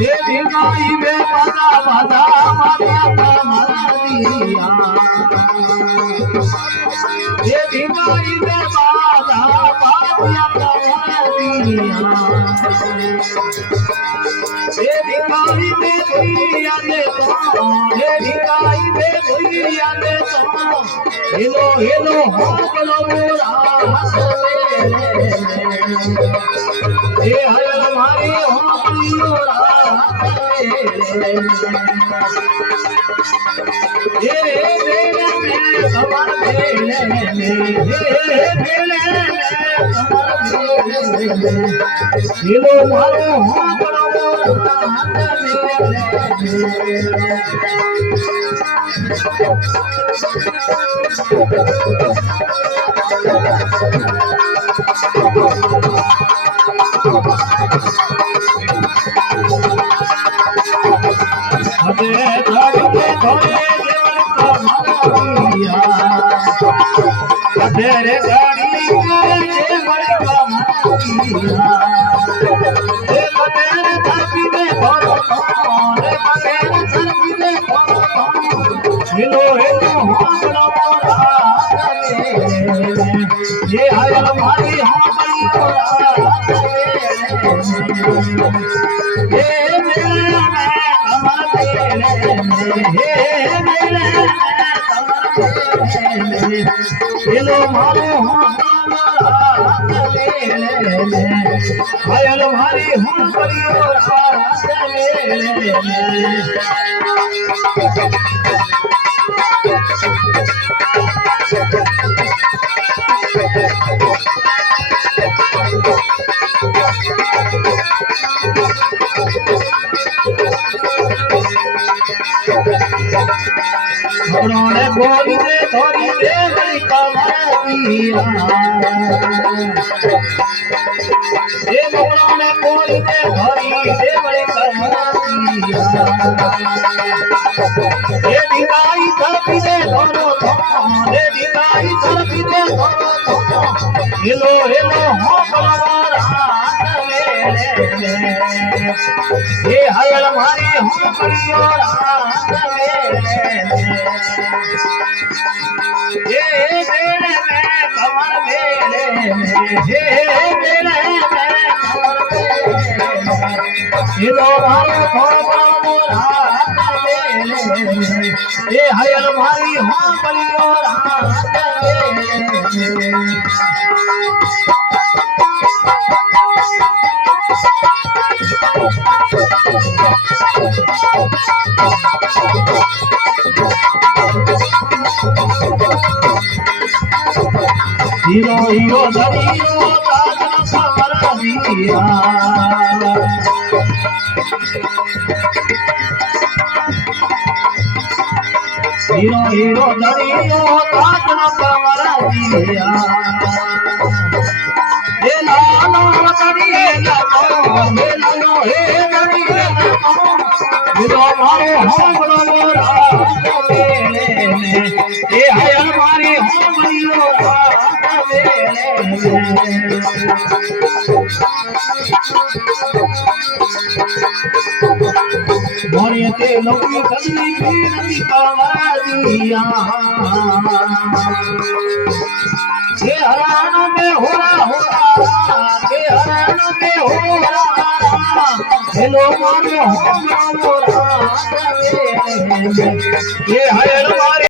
ये दिखाई में बाधा बाधा मारिया कमरिया ये दिखाई में बाधा मारिया कमरिया ये दिखाई में दुनिया ने तो ये दिखाई में दुनिया ने तो हेलो हेलो हो बोलो मोरा ये हयल हमारी हो ये मेरे में खबर मेरे लो मारो हो बड़ो अबे धड़के धड़े देवर का मारिया तेरे गाड़ी के देवर का मारिया ए तेरे धरती में भरो रे तेरे धरती में भरो हेलो हेलो हमरा ये आया हमारी हमारी ये मेरा हेलो मारो हमारा भारी हम परियोर उन्होंने गोरी से थोड़ी देवरी कमारिया ये उन्होंने गोरी से थोड़ी देवरी कमारिया ये दिखाई धरती से दोनों ये दिखाई धरती से दोनों हेलो हेलो हो बलवारा ये हयल हमारी हो परियोर ये मेरे में कमर मेरे ये मेरे में कमर ये लो भाई थोड़ा मोरा ये हयल हमारी हो परियोर हीरो हीरो धरीरो काजन समर दिया हीरो हीरो धरीरो काजन समर दिया हे लालो करिए लालो हे लालो हे करिए लालो हीरो मारो हम मोरा ये है हमारी हम परियोर मोरे के लोगी कदली भी कमरिया ये हरान में हो रहा ये हरान में हो रहा हेलो मारो हो मोरा ये है हमारी